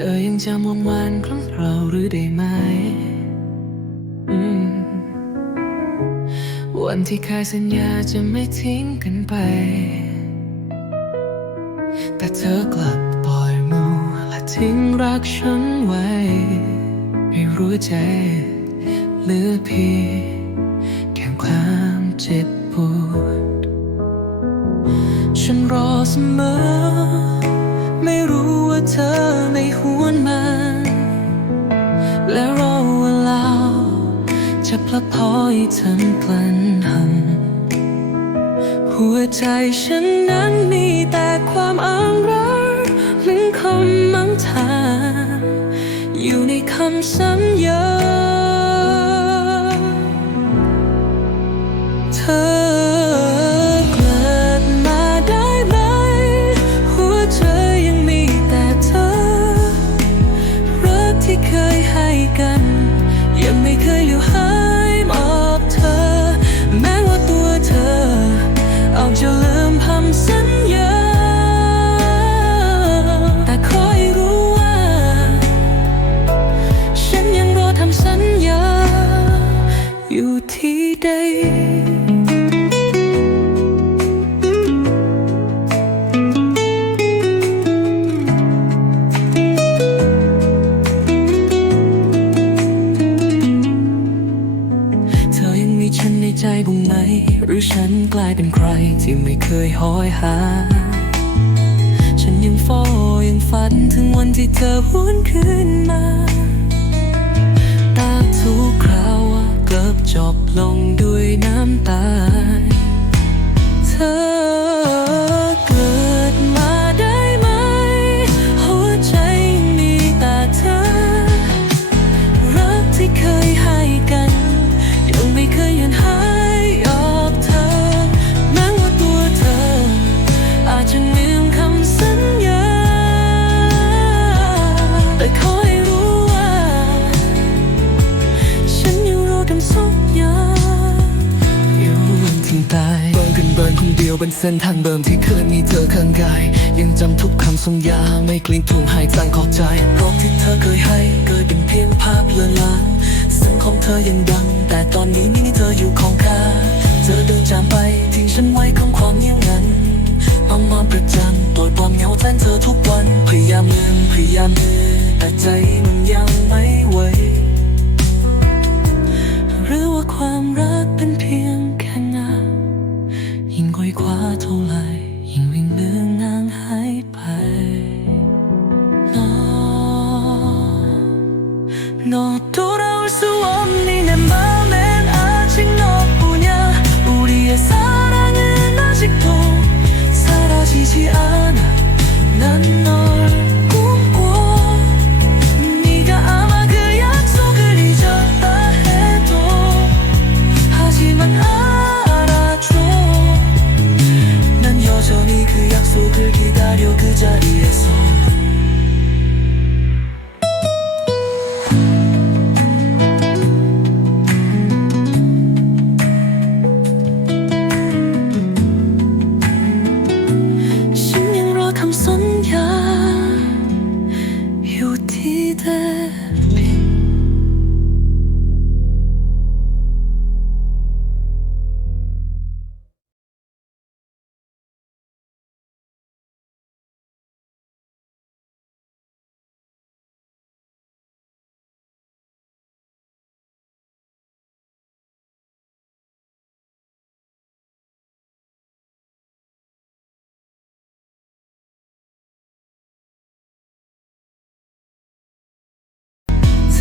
ธอยังจำวันวันครั้งเราหรือได้ไหมมวันที่เคยสัญญาจะไม่ทิ้งกันไป แต่เธอกลับปล่อยมือและทิ้งรักฉันไว้ ไม่รู้ใจหลือเพียงแค่ความเจ็บปวด ฉันรอเสมอ ไม่รู้ว่าเธอไม่หวนมา และรอเวลาจะพลัดพอให้เธอกลันหัน หัวใจฉันนั้นมีแต่ความอ้างรักเหมือนคำมั่งทางอยู่ในคำสัญญา รือฉันกลายเป็นใครที่ไม่เคยหอยหา ฉันยังเฝ้ายังฝันถึงวันที่เธอหวนคืนมาตาทุกคราวว่าเกือบจบลงด้วยน้ำตา ยวบนเส้นทางเดิมที่เคยมีเธอข้างกาย ยังจำทุกคำสัญญาไม่กลิ้งถูกหายจางขอบใจโรคที่เธอเคยให้เกิดเป็นเพียงภาพเลือนลางเสียงของเธอยังดัง แต่ตอนนี้นี่เธออยู่ของข้าเธอเดินจากไปทิ้งฉันไว้ของความเงียบงันเอามาประจำโดยความเหงาแทนเธอทุกวัน พยายามลืมพยายามลืมแต่ใจมันยังไม่ 너 돌아올 수 없니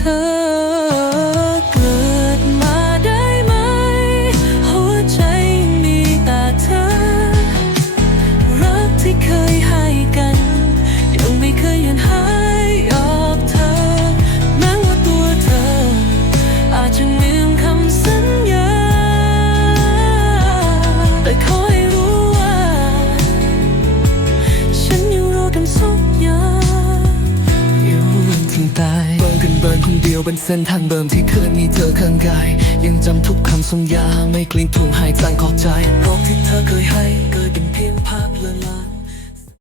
เบนเส้นทางเดิมที่เคยมีเธอเคืองกาย ยังจำทุกคำสัญญาไม่กลิ้งถูงหายใจขอบใจโลกที่เธอเคยให้เกิดเป็นเพียงภาพเลือนลา